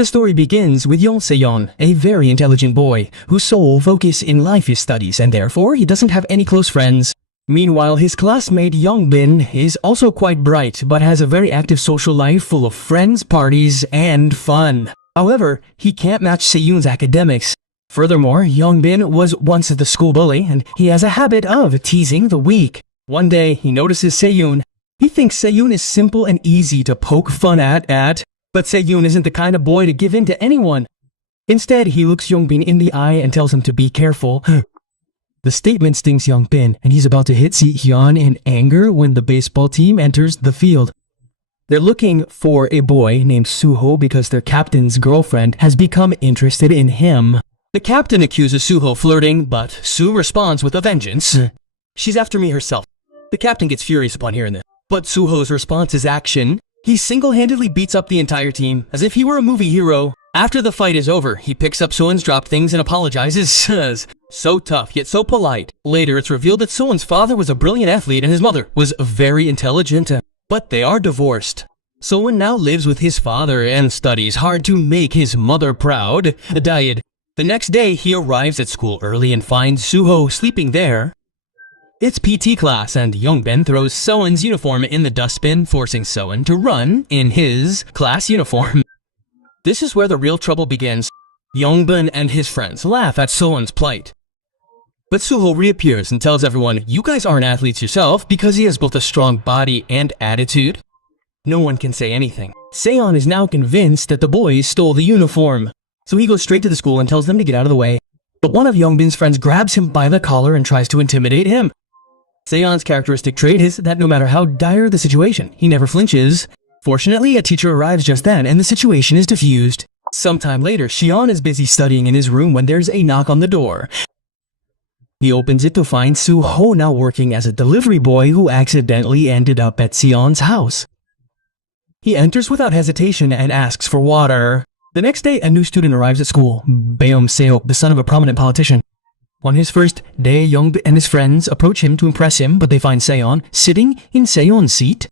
The story begins with Seon, a very intelligent boy whose sole focus in life is studies and therefore he doesn't have any close friends. Meanwhile, his classmate Youngbin is also quite bright but has a very active social life full of friends, parties, and fun. However, he can't match Seyun's academics. Furthermore, Youngbin was once the school bully and he has a habit of teasing the weak. One day, he notices Seyun. He thinks Seyun is simple and easy to poke fun at, but Seyun isn't the kind of boy to give in to anyone. Instead, he looks Youngbin in the eye and tells him to be careful. The statement stings Youngbin, and he's about to hit Si-hyun in anger when the baseball team enters the field. They're looking for a boy named Suho because their captain's girlfriend has become interested in him. The captain accuses Suho flirting, but Soo responds with a vengeance. She's after me herself. The captain gets furious upon hearing this, but Suho's response is action. He single-handedly beats up the entire team as if he were a movie hero. After the fight is over, he picks up Soeon's dropped things and apologizes. So tough, yet so polite. Later, it's revealed that Soeon's father was a brilliant athlete and his mother was very intelligent. But they are divorced. Soeon now lives with his father and studies hard to make his mother proud. The next day, he arrives at school early and finds Suho sleeping there. It's PT class and Youngbin throws Soeon's uniform in the dustbin, forcing Soeon to run in his class uniform. This is where the real trouble begins. Youngbin and his friends laugh at Soeon's plight. But Suho reappears and tells everyone, you guys aren't athletes yourself because he has both a strong body and attitude. No one can say anything. Seon is now convinced that the boys stole the uniform. So he goes straight to the school and tells them to get out of the way. But one of Youngbin's friends grabs him by the collar and tries to intimidate him. Seon's characteristic trait is that no matter how dire the situation, he never flinches. Fortunately, a teacher arrives just then and the situation is diffused. Sometime later, Seon is busy studying in his room when there's a knock on the door. He opens it to find Suho now working as a delivery boy who accidentally ended up at Seon's house. He enters without hesitation and asks for water. The next day, a new student arrives at school, Seok, the son of a prominent politician. On his first day, Youngbin and his friends approach him to impress him, but they find Seon sitting in Seon's seat.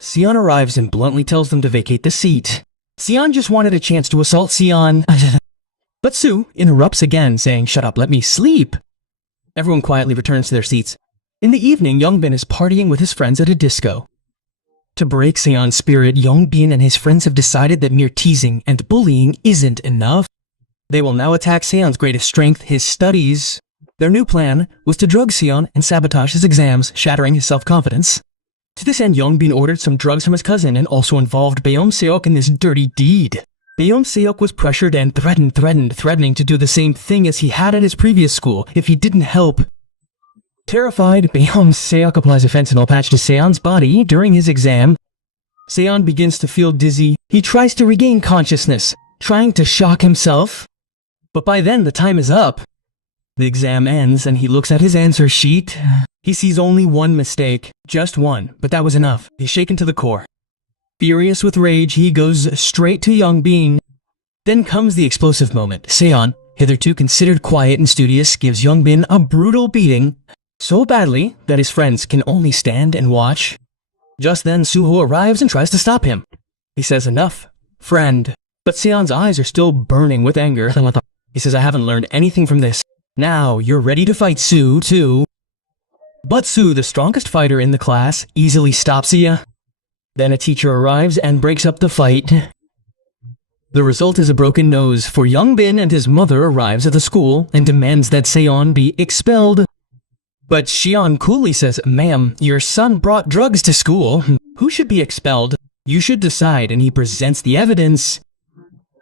Seon arrives and bluntly tells them to vacate the seat. Seon just wanted a chance to assault Seon. But Soo interrupts again, saying, shut up, let me sleep. Everyone quietly returns to their seats. In the evening, Youngbin is partying with his friends at a disco. To break Seon's spirit, Youngbin and his friends have decided that mere teasing and bullying isn't enough. They will now attack Seon's greatest strength, his studies. Their new plan was to drug Seon and sabotage his exams, shattering his self-confidence. To this end, Youngbin ordered some drugs from his cousin and also involved Seok in this dirty deed. Seok was pressured and threatening to do the same thing as he had at his previous school if he didn't help. Terrified, Seok applies a fentanyl patch to Seon's body during his exam. Seon begins to feel dizzy. He tries to regain consciousness, trying to shock himself. But by then, the time is up. The exam ends and he looks at his answer sheet. He sees only one mistake. Just one, but that was enough. He's shaken to the core. Furious with rage, he goes straight to Youngbin. Then comes the explosive moment. Seon, hitherto considered quiet and studious, gives Youngbin a brutal beating, so badly that his friends can only stand and watch. Just then, Suho arrives and tries to stop him. He says, enough, friend. But Seon's eyes are still burning with anger. He says, I haven't learned anything from this. Now, you're ready to fight Soo, too. But Soo, the strongest fighter in the class, easily stops you. Then a teacher arrives and breaks up the fight. The result is a broken nose, for Youngbin and his mother arrives at the school and demands that Seon be expelled. But Seon coolly says, ma'am, your son brought drugs to school. Who should be expelled? You should decide, and he presents the evidence.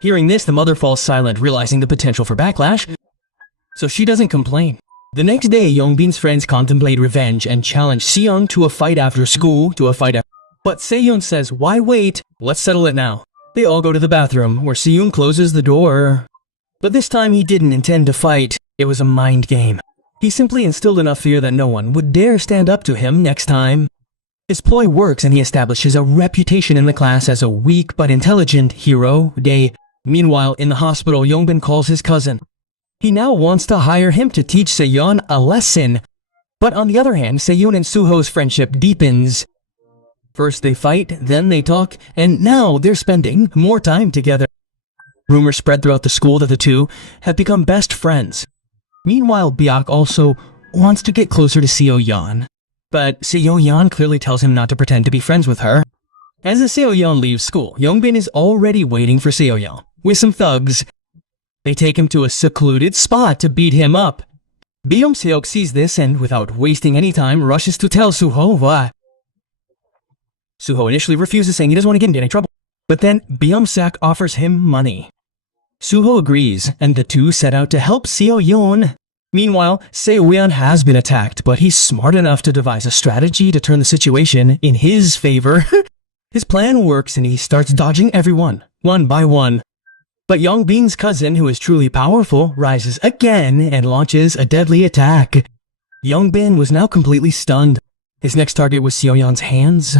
Hearing this, the mother falls silent, realizing the potential for backlash. So she doesn't complain. The next day, Youngbin's friends contemplate revenge and challenge Seon to a fight after school, But Seon says, why wait? Let's settle it now. They all go to the bathroom, where Seon closes the door. But this time he didn't intend to fight. It was a mind game. He simply instilled enough fear that no one would dare stand up to him next time. His ploy works and he establishes a reputation in the class as a weak but intelligent hero. Meanwhile, in the hospital, Youngbin calls his cousin. He now wants to hire him to teach Seon a lesson. But on the other hand, Seon and Suho's friendship deepens. First they fight, then they talk, and now they're spending more time together. Rumors spread throughout the school that the two have become best friends. Meanwhile, Byok also wants to get closer to Seo-yeon. But Seo-yeon clearly tells him not to pretend to be friends with her. As Seo-yeon leaves school, Yongbin is already waiting for Seo-yeon with some thugs. They take him to a secluded spot to beat him up. Byung-seok sees this and, without wasting any time, rushes to tell Suho why. Suho initially refuses, saying he doesn't want to get into any trouble. But then Byung-seok offers him money. Suho agrees, and the two set out to help Seo-yeon. Meanwhile, Seo-yeon has been attacked, but he's smart enough to devise a strategy to turn the situation in his favor. His plan works and he starts dodging everyone, one by one. But Yongbin's cousin, who is truly powerful, rises again and launches a deadly attack. Yongbin was now completely stunned. His next target was Seo-yeon's hands.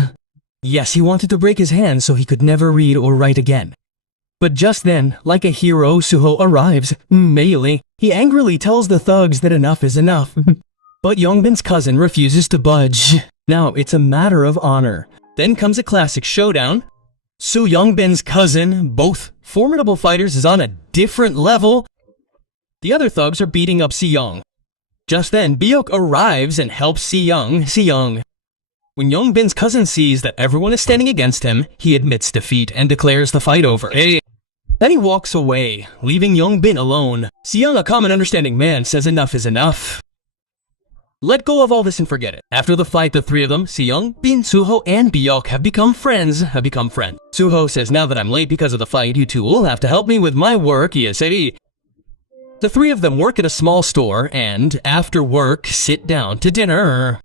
Yes, he wanted to break his hands so he could never read or write again. But just then, like a hero, Suho arrives. Melee. He angrily tells the thugs that enough is enough. But Yongbin's cousin refuses to budge. Now, it's a matter of honor. Then comes a classic showdown. Soo Yongbin's cousin, both formidable fighters, is on a different level. The other thugs are beating up Seo-yeon. Just then, Byok arrives and helps Seo-yeon. When Yongbin's cousin sees that everyone is standing against him, he admits defeat and declares the fight over. Then he walks away, leaving Yongbin alone. Seo-yeon, a common understanding man, says enough is enough. Let go of all this and forget it. After the fight, the three of them, Seo-yeon, Suho, and Byok, have become friends. Suho says, now that I'm late because of the fight, you two will have to help me with my work, ESAD. The three of them work at a small store and, after work, sit down to dinner.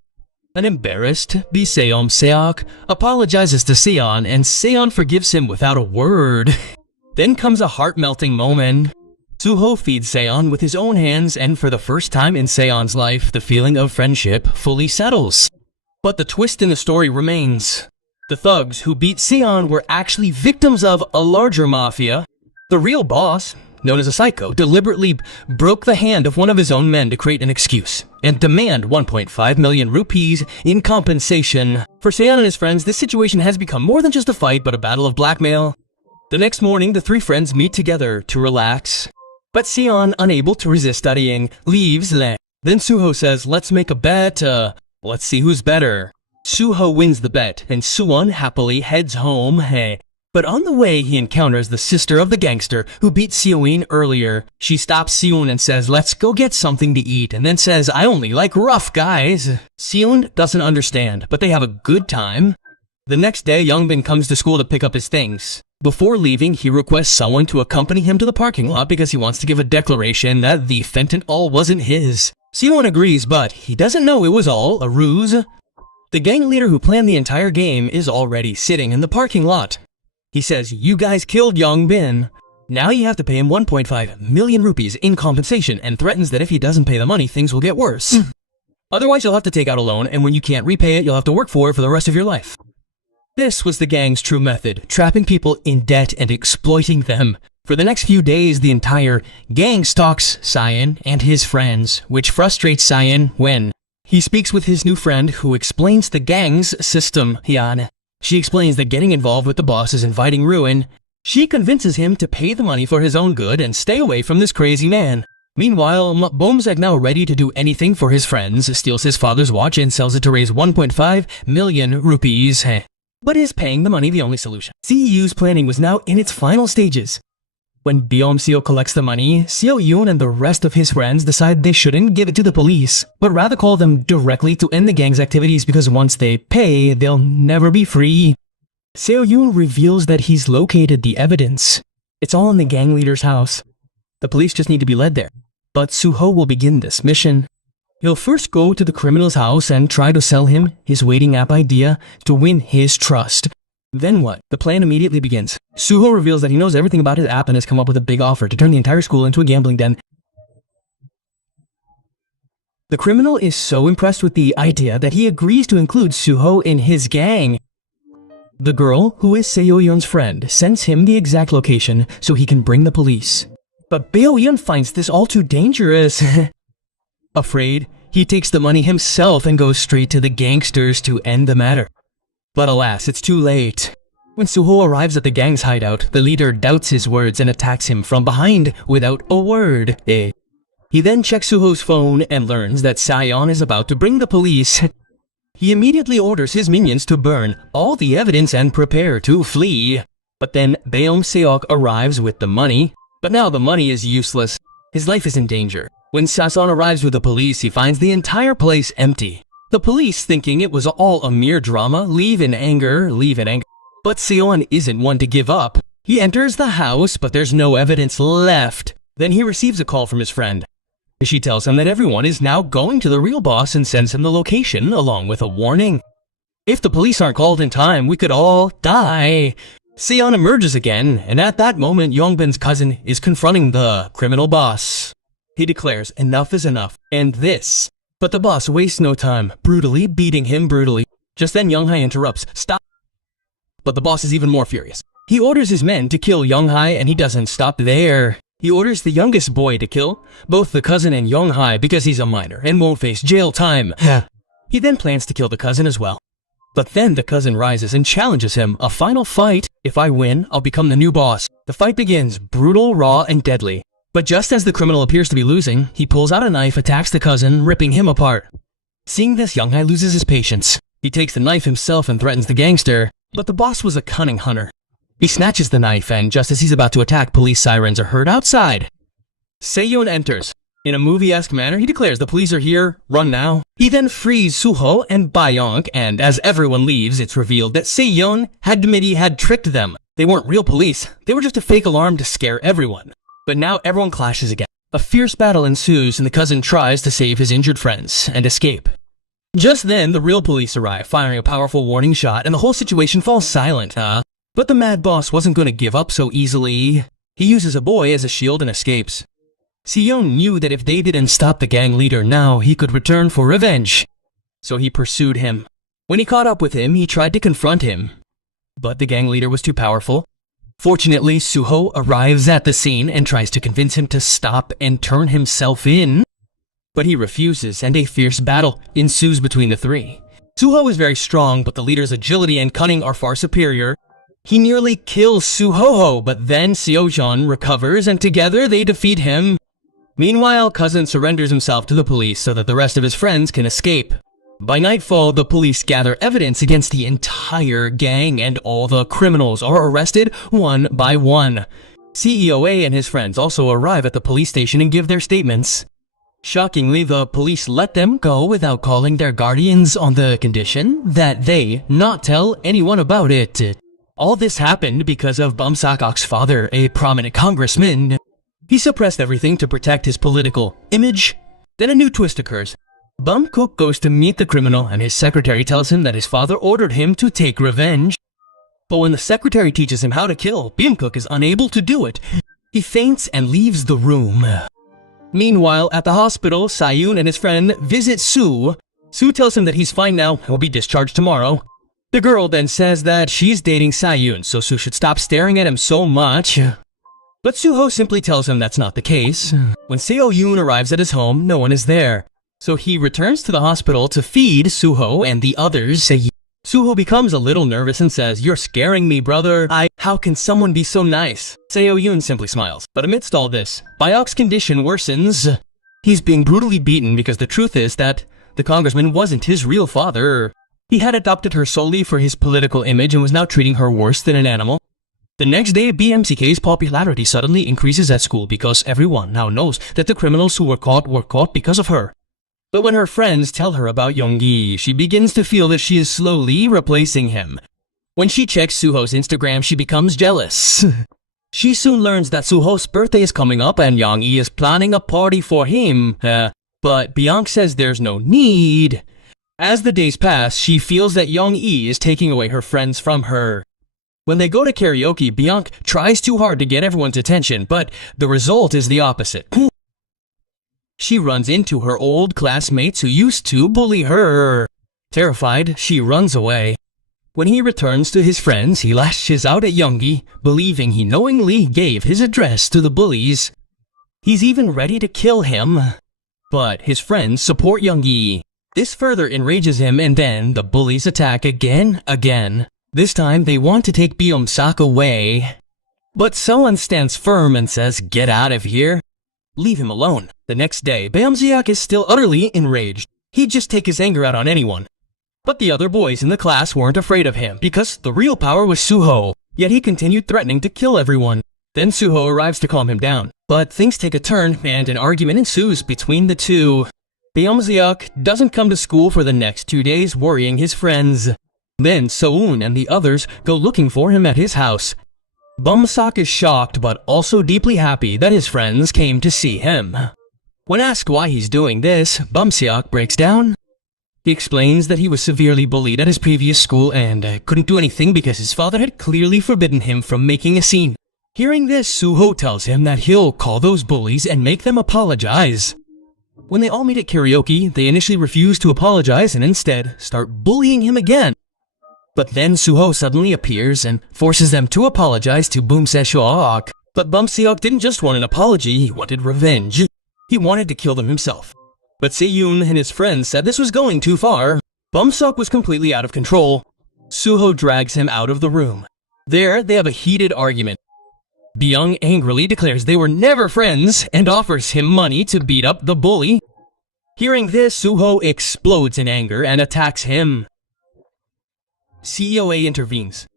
An embarrassed Byung-seok apologizes to Seo-yeon, and Seo-yeon forgives him without a word. Then comes a heart-melting moment. Suho feeds Seo-yeon with his own hands, and for the first time in Seo-yeon's life, the feeling of friendship fully settles. But the twist in the story remains. The thugs who beat Seo-yeon were actually victims of a larger mafia. The real boss, known as a psycho, deliberately broke the hand of one of his own men to create an excuse and demand 1.5 million rupees in compensation. For Seo-yeon and his friends, this situation has become more than just a fight, but a battle of blackmail. The next morning, the three friends meet together to relax. But Seo-yeon, unable to resist studying, leaves. Then Suho says, let's make a bet, let's see who's better. Suho wins the bet, and Suwon happily heads home. But on the way, he encounters the sister of the gangster who beat Seo-yeon earlier. She stops Seo-yeon and says, let's go get something to eat, and then says, I only like rough guys. Seo-yeon doesn't understand, but they have a good time. The next day, Yongbin comes to school to pick up his things. Before leaving, he requests someone to accompany him to the parking lot because he wants to give a declaration that the fentanyl wasn't his. Seo-yeon agrees, but he doesn't know it was all a ruse. The gang leader who planned the entire game is already sitting in the parking lot. He says, you guys killed Yongbin. Now you have to pay him 1.5 million rupees in compensation, and threatens that if he doesn't pay the money, things will get worse. Otherwise, you'll have to take out a loan, and when you can't repay it, you'll have to work for it for the rest of your life. This was the gang's true method, trapping people in debt and exploiting them. For the next few days, the entire gang stalks Seo-yeon and his friends, which frustrates Seo-yeon when he speaks with his new friend who explains the gang's system, Hyun. She explains that getting involved with the boss is inviting ruin. She convinces him to pay the money for his own good and stay away from this crazy man. Meanwhile, Bomsek, now ready to do anything for his friends, steals his father's watch and sells it to raise 1.5 million rupees. But is paying the money the only solution? CEU's planning was now in its final stages. When Byung-seok collects the money, Seo-yeon and the rest of his friends decide they shouldn't give it to the police, but rather call them directly to end the gang's activities because once they pay, they'll never be free. Seo-yeon reveals that he's located the evidence. It's all in the gang leader's house. The police just need to be led there. But Suho will begin this mission. He'll first go to the criminal's house and try to sell him his waiting app idea to win his trust. Then what? The plan immediately begins. Suho reveals that he knows everything about his app and has come up with a big offer to turn the entire school into a gambling den. The criminal is so impressed with the idea that he agrees to include Suho in his gang. The girl, who is Seo-yeon's friend, sends him the exact location so he can bring the police. But Seo-yeon finds this all too dangerous. Afraid, he takes the money himself and goes straight to the gangsters to end the matter. But alas, it's too late. When Suho arrives at the gang's hideout, the leader doubts his words and attacks him from behind without a word. He then checks Suho's phone and learns that Sayon is about to bring the police. He immediately orders his minions to burn all the evidence and prepare to flee. But then Beom Seok arrives with the money, but now the money is useless. His life is in danger. When Sason arrives with the police, he finds the entire place empty. The police, thinking it was all a mere drama, leave in anger. But Seon isn't one to give up. He enters the house, but there's no evidence left. Then he receives a call from his friend. She tells him that everyone is now going to the real boss and sends him the location along with a warning. If the police aren't called in time, we could all die. Seon emerges again, and at that moment, Yongbin's cousin is confronting the criminal boss. He declares enough is enough, and this. But the boss wastes no time, brutally beating him brutally. Just then Young-hae interrupts, "Stop." But the boss is even more furious. He orders his men to kill Young-hae, and he doesn't stop there. He orders the youngest boy to kill both the cousin and Young-hae because he's a minor and won't face jail time. He then plans to kill the cousin as well. But then the cousin rises and challenges him, a final fight. If I win, I'll become the new boss. The fight begins, brutal, raw, and deadly. But just as the criminal appears to be losing, he pulls out a knife, attacks the cousin, ripping him apart. Seeing this, Young-hae loses his patience. He takes the knife himself and threatens the gangster, but the boss was a cunning hunter. He snatches the knife, and just as he's about to attack, police sirens are heard outside. Seyon enters. In a movie-esque manner, he declares the police are here, run now. He then frees Suho and Bayonk, and as everyone leaves, it's revealed that Seyon had tricked them. They weren't real police, they were just a fake alarm to scare everyone. But now everyone clashes again. A fierce battle ensues, and the cousin tries to save his injured friends and escape. Just then, the real police arrive, firing a powerful warning shot, and the whole situation falls silent. But the mad boss wasn't going to give up so easily. He uses a boy as a shield and escapes. Seyon knew that if they didn't stop the gang leader now, he could return for revenge. So he pursued him. When he caught up with him, he tried to confront him. But the gang leader was too powerful. Fortunately, Suho arrives at the scene and tries to convince him to stop and turn himself in. But he refuses, and a fierce battle ensues between the three. Suho is very strong, but the leader's agility and cunning are far superior. He nearly kills Suho, but then Seojeon recovers, and together they defeat him. Meanwhile, cousin surrenders himself to the police so that the rest of his friends can escape. By nightfall, the police gather evidence against the entire gang, and all the criminals are arrested one by one. CEOA and his friends also arrive at the police station and give their statements. Shockingly, the police let them go without calling their guardians on the condition that they not tell anyone about it. All this happened because of Bum Sakok's father, a prominent congressman. He suppressed everything to protect his political image. Then a new twist occurs. Bum Cook goes to meet the criminal, and his secretary tells him that his father ordered him to take revenge. But when the secretary teaches him how to kill, Bum Cook is unable to do it. He faints and leaves the room. Meanwhile, at the hospital, Sayun and his friend visit Sue. Sue tells him that he's fine now and will be discharged tomorrow. The girl then says that she's dating Sayun, so Sue should stop staring at him so much. But Suho simply tells him that's not the case. When Seo-yoon arrives at his home, no one is there. So he returns to the hospital to feed Suho and the others. Suho becomes a little nervous and says, "You're scaring me, brother. How can someone be so nice?" Seo-yoon simply smiles. But amidst all this, Bayok's condition worsens. He's being brutally beaten because the truth is that the congressman wasn't his real father. He had adopted her solely for his political image and was now treating her worse than an animal. The next day, BMCK's popularity suddenly increases at school because everyone now knows that the criminals who were caught because of her. But when her friends tell her about Yoongi, she begins to feel that she is slowly replacing him. When she checks Suho's Instagram, she becomes jealous. She soon learns that Suho's birthday is coming up and Yoongi is planning a party for him. But Byung says there's no need. As the days pass, she feels that Young-i is taking away her friends from her. When they go to karaoke, Byung tries too hard to get everyone's attention, but the result is the opposite. She runs into her old classmates who used to bully her. Terrified, she runs away. When he returns to his friends, he lashes out at Yoongi, believing he knowingly gave his address to the bullies. He's even ready to kill him. But his friends support Yoongi. This further enrages him, and then the bullies attack again. This time, they want to take Beom-sak away. But Sewon stands firm and says, "Get out of here. Leave him alone." The next day, Beom-sak is still utterly enraged. He'd just take his anger out on anyone. But the other boys in the class weren't afraid of him because the real power was Suho, yet he continued threatening to kill everyone. Then Suho arrives to calm him down. But things take a turn and an argument ensues between the two. Beom-sak doesn't come to school for the next 2 days, worrying his friends. Then Soun and the others go looking for him at his house. Beom-sak is shocked but also deeply happy that his friends came to see him. When asked why he's doing this, Beom-sak breaks down. He explains that he was severely bullied at his previous school and couldn't do anything because his father had clearly forbidden him from making a scene. Hearing this, Suho tells him that he'll call those bullies and make them apologize. When they all meet at karaoke, they initially refuse to apologize and instead start bullying him again. But then Suho suddenly appears and forces them to apologize to Beom-sak. But Beom-sak didn't just want an apology, he wanted revenge. He wanted to kill them himself. But Se-yoon and his friends said this was going too far. Beom-sak was completely out of control. Suho drags him out of the room. There, they have a heated argument. Byung angrily declares they were never friends and offers him money to beat up the bully. Hearing this, Suho explodes in anger and attacks him. COA intervenes.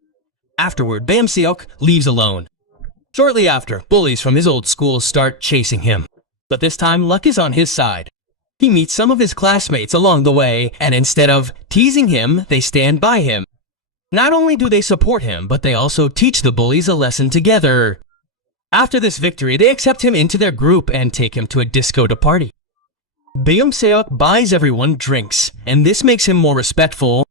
Afterward, Beom-sak leaves alone. Shortly after, bullies from his old school start chasing him. But this time, luck is on his side. He meets some of his classmates along the way, and instead of teasing him, they stand by him. Not only do they support him, but they also teach the bullies a lesson together. After this victory, they accept him into their group and take him to a disco to party. Beom-sak buys everyone drinks, and this makes him more respectful.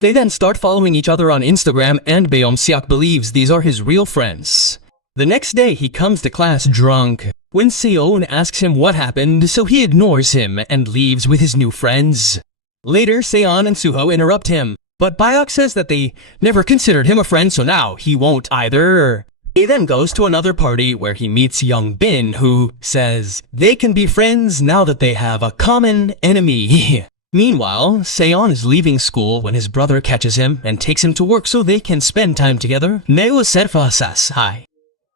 They then start following each other on Instagram, and Beom-sak believes these are his real friends. The next day, he comes to class drunk. When Se-yoon asks him what happened, so he ignores him and leaves with his new friends. Later, Se-yeon and Suho interrupt him, but Bayok says that they never considered him a friend, so now he won't either. He then goes to another party where he meets Young Bin, who says they can be friends now that they have a common enemy. Meanwhile, Se-yeon is leaving school when his brother catches him and takes him to work so they can spend time together.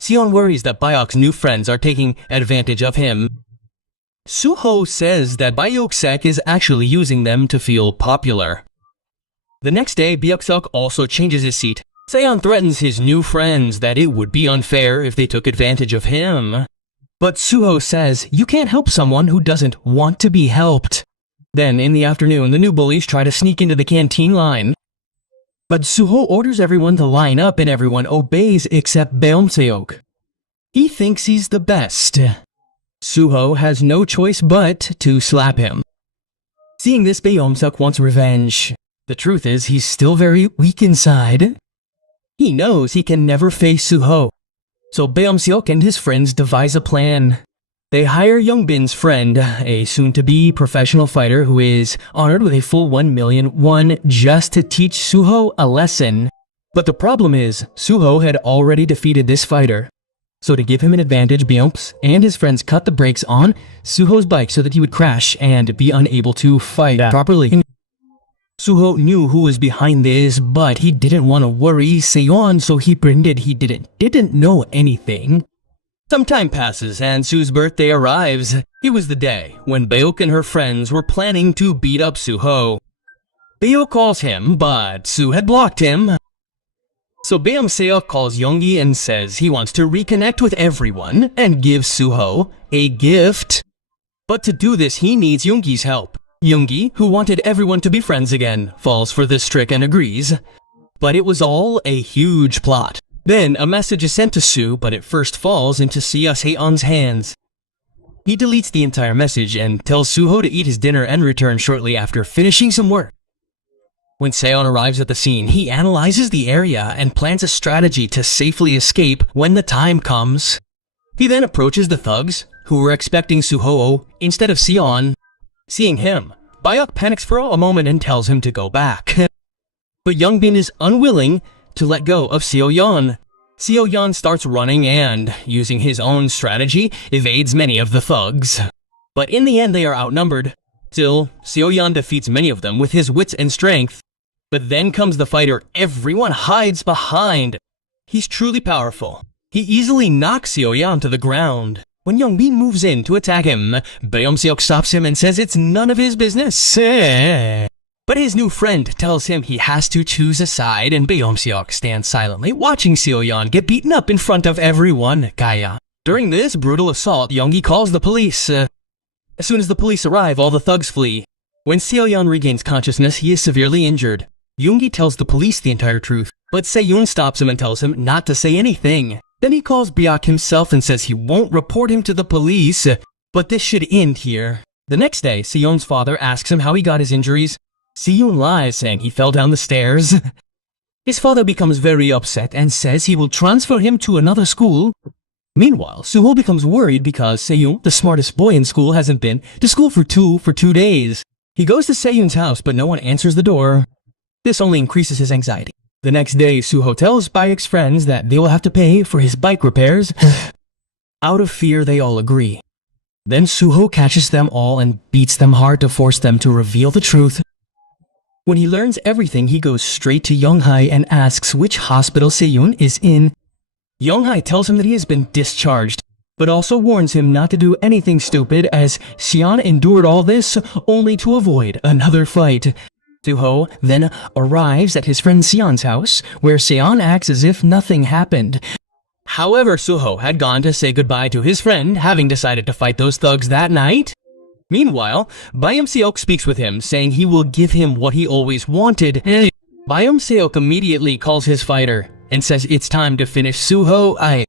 Se-yeon worries that Bayok's new friends are taking advantage of him. Suho says that Bayok-sek is actually using them to feel popular. The next day, Byuk-suk also changes his seat. Se-yeon threatens his new friends that it would be unfair if they took advantage of him. But Suho says, you can't help someone who doesn't want to be helped. Then, in the afternoon, the new bullies try to sneak into the canteen line. But Suho orders everyone to line up and everyone obeys except Beom-seok. He thinks he's the best. Suho has no choice but to slap him. Seeing this, Beom-seok wants revenge. The truth is, he's still very weak inside. He knows he can never face Suho. So Beom-seok and his friends devise a plan. They hire Young Bin's friend, a soon-to-be professional fighter who is honored with a full 1 million won just to teach Suho a lesson. But the problem is, Suho had already defeated this fighter. So to give him an advantage, Beom and his friends cut the brakes on Suho's bike so that he would crash and be unable to fight properly. Suho knew who was behind this, but he didn't want to worry Se-yeon, so he pretended he didn't know anything. Some time passes and Su's birthday arrives. It was the day when Beok and her friends were planning to beat up Suho. Beok calls him, but Su had blocked him. So Beom-seok calls Yoongi and says he wants to reconnect with everyone and give Suho a gift. But to do this, he needs Yoongi's help. Yoongi, who wanted everyone to be friends again, falls for this trick and agrees. But it was all a huge plot. Then, a message is sent to Su, but it first falls into Se-yeon's hands. He deletes the entire message and tells Suho to eat his dinner and return shortly after finishing some work. When Se-yeon arrives at the scene, he analyzes the area and plans a strategy to safely escape when the time comes. He then approaches the thugs, who were expecting Suho instead of Se-yeon. Seeing him, Bayok panics for a moment and tells him to go back. But Young Bin is unwilling to let go of Se-yeon. Se-yeon starts running and, using his own strategy, evades many of the thugs. But in the end, they are outnumbered. Still, Se-yeon defeats many of them with his wits and strength. But then comes the fighter everyone hides behind. He's truly powerful. He easily knocks Seo-yeon to the ground. When Young-bin moves in to attack him, Beom-seok stops him and says it's none of his business. But his new friend tells him he has to choose a side, and Beom-seok stands silently watching Seo-yeon get beaten up in front of everyone. Kaya. During this brutal assault, Young-gi calls the police. As soon as the police arrive, all the thugs flee. When Seo-yeon regains consciousness, he is severely injured. Young-gi tells the police the entire truth, but Se-yoon stops him and tells him not to say anything. Then he calls Byok himself and says he won't report him to the police, but this should end here. The next day, Se-yoon's father asks him how he got his injuries. Se-yoon lies, saying he fell down the stairs. His father becomes very upset and says he will transfer him to another school. Meanwhile, Suho becomes worried because Se-yoon, the smartest boy in school, hasn't been to school for 2 days. He goes to Se-yoon's house, but no one answers the door. This only increases his anxiety. The next day, Suho tells Byok's friends that they will have to pay for his bike repairs. Out of fear, they all agree. Then Suho catches them all and beats them hard to force them to reveal the truth. When he learns everything, he goes straight to Young-hae and asks which hospital Se-yoon is in. Young-hae tells him that he has been discharged, but also warns him not to do anything stupid as Seon endured all this only to avoid another fight. Suho then arrives at his friend Seon's house, where Seon acts as if nothing happened. However, Suho had gone to say goodbye to his friend, having decided to fight those thugs that night. Meanwhile, Beom-seok speaks with him, saying he will give him what he always wanted. Beom-seok immediately calls his fighter and says it's time to finish Suho.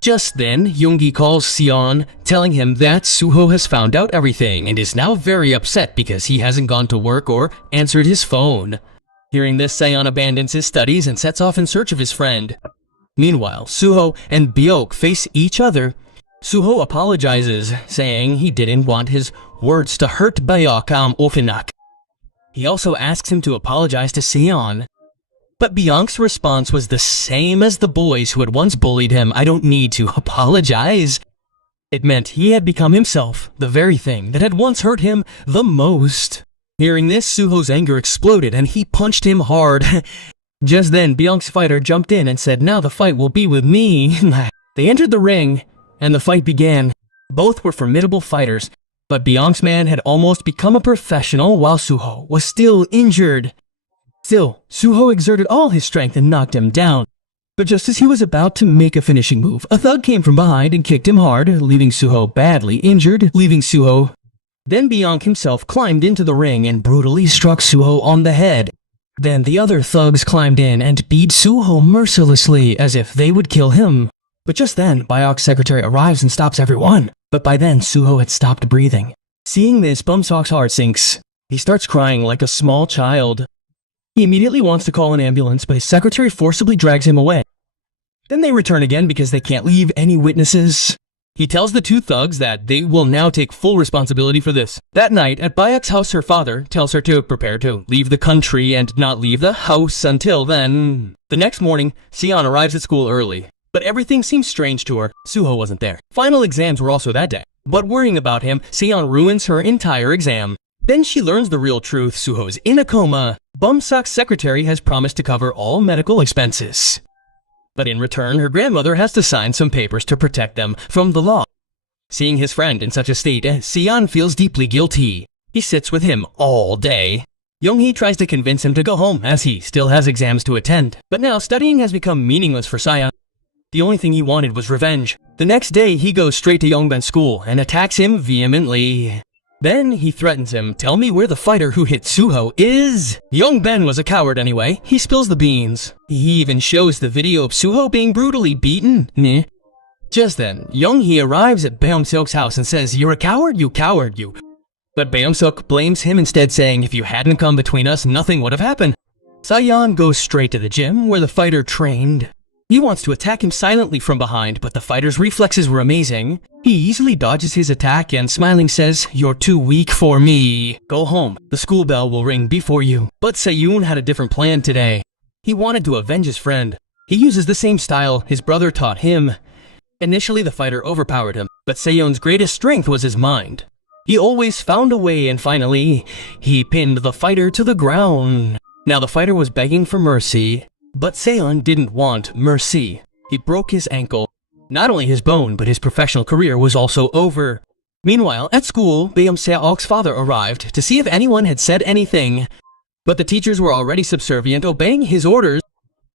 Just then, Young-gi calls Seon, telling him that Suho has found out everything and is now very upset because he hasn't gone to work or answered his phone. Hearing this, Seon abandons his studies and sets off in search of his friend. Meanwhile, Suho and Byok face each other. Suho apologizes, saying he didn't want his words to hurt Byok Ofinak. He also asks him to apologize to Seon. But Byok's response was the same as the boys who had once bullied him. I don't need to apologize. It meant he had become himself, the very thing that had once hurt him the most. Hearing this, Suho's anger exploded and he punched him hard. Just then, Byok's fighter jumped in and said, "Now the fight will be with me." They entered the ring, and the fight began. Both were formidable fighters, but Byok's man had almost become a professional while Suho was still injured. Still, Suho exerted all his strength and knocked him down. But just as he was about to make a finishing move, a thug came from behind and kicked him hard, leaving Suho badly injured, Then Byok himself climbed into the ring and brutally struck Suho on the head. Then the other thugs climbed in and beat Suho mercilessly as if they would kill him. But just then, Byok's secretary arrives and stops everyone. But by then, Suho had stopped breathing. Seeing this, Beom-seok's heart sinks. He starts crying like a small child. He immediately wants to call an ambulance, but his secretary forcibly drags him away. Then they return again because they can't leave any witnesses. He tells the two thugs that they will now take full responsibility for this. That night, at Byok's house, her father tells her to prepare to leave the country and not leave the house until then. The next morning, Seon arrives at school early, but everything seems strange to her. Suho wasn't there. Final exams were also that day. But worrying about him, Seon ruins her entire exam. Then she learns the real truth. Suho's in a coma. Beom-seok's secretary has promised to cover all medical expenses. But in return, her grandmother has to sign some papers to protect them from the law. Seeing his friend in such a state, Seon feels deeply guilty. He sits with him all day. Young-hee tries to convince him to go home as he still has exams to attend. But now studying has become meaningless for Seon. The only thing he wanted was revenge. The next day, he goes straight to Young-ben's school and attacks him vehemently. Then he threatens him, "Tell me where the fighter who hit Suho is." Young-ben was a coward anyway. He spills the beans. He even shows the video of Suho being brutally beaten. Just then, Young-hee arrives at Beom-seok's house and says, "You're a coward, you coward, you." But Beom-seok blames him instead, saying, "If you hadn't come between us, nothing would have happened." Sayeon goes straight to the gym where the fighter trained. He wants to attack him silently from behind, but the fighter's reflexes were amazing. He easily dodges his attack and smiling says, "You're too weak for me. Go home. The school bell will ring before you." But Se-yoon had a different plan today. He wanted to avenge his friend. He uses the same style his brother taught him. Initially, the fighter overpowered him, but Se-yoon's greatest strength was his mind. He always found a way, and finally, he pinned the fighter to the ground. Now the fighter was begging for mercy, but Seon didn't want mercy. He broke his ankle. Not only his bone, but his professional career was also over. Meanwhile, at school, Beom-seok's father arrived to see if anyone had said anything, but the teachers were already subservient, obeying his orders.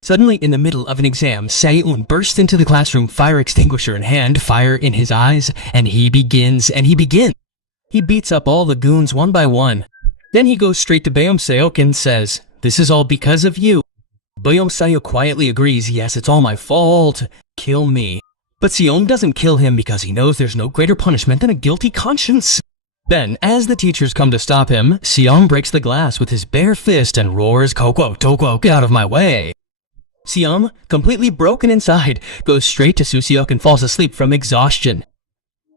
Suddenly, in the middle of an exam, Saeun burst into the classroom, fire extinguisher in hand, fire in his eyes, and he begins. He beats up all the goons one by one. Then he goes straight to Beom-seok and says, "This is all because of you." Beom-seok quietly agrees, "Yes, it's all my fault. Kill me." But Seon doesn't kill him because he knows there's no greater punishment than a guilty conscience. Then, as the teachers come to stop him, Seon breaks the glass with his bare fist and roars, "Kokwo, Tokwo, get out of my way." Seon, completely broken inside, goes straight to Suseok and falls asleep from exhaustion.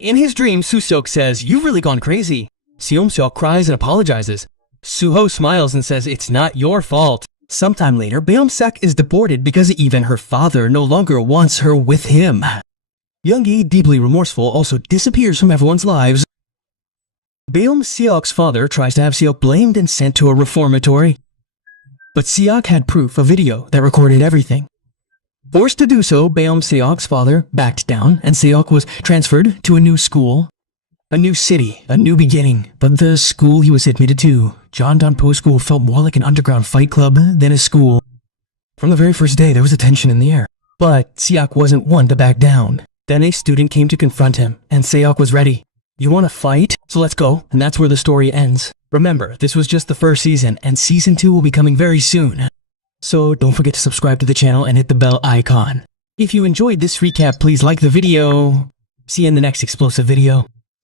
In his dream, Suseok says, "You've really gone crazy." Seon-seok cries and apologizes. Suho smiles and says, "It's not your fault." Sometime later, Beom-seok is deported because even her father no longer wants her with him. Young-gi, deeply remorseful, also disappears from everyone's lives. Beom-seok's father tries to have Seok blamed and sent to a reformatory. But Seok had proof, a video that recorded everything. Forced to do so, Beom-seok's father backed down, and Seok was transferred to a new school. A new city, a new beginning. But the school he was admitted to, Jeondonpo School, felt more like an underground fight club than a school. From the very first day, there was a tension in the air. But Seok wasn't one to back down. Then a student came to confront him, and Seok was ready. "You want to fight? So let's go." And that's where the story ends. Remember, this was just the first season, and season 2 will be coming very soon. So don't forget to subscribe to the channel and hit the bell icon. If you enjoyed this recap, please like the video. See you in the next explosive video.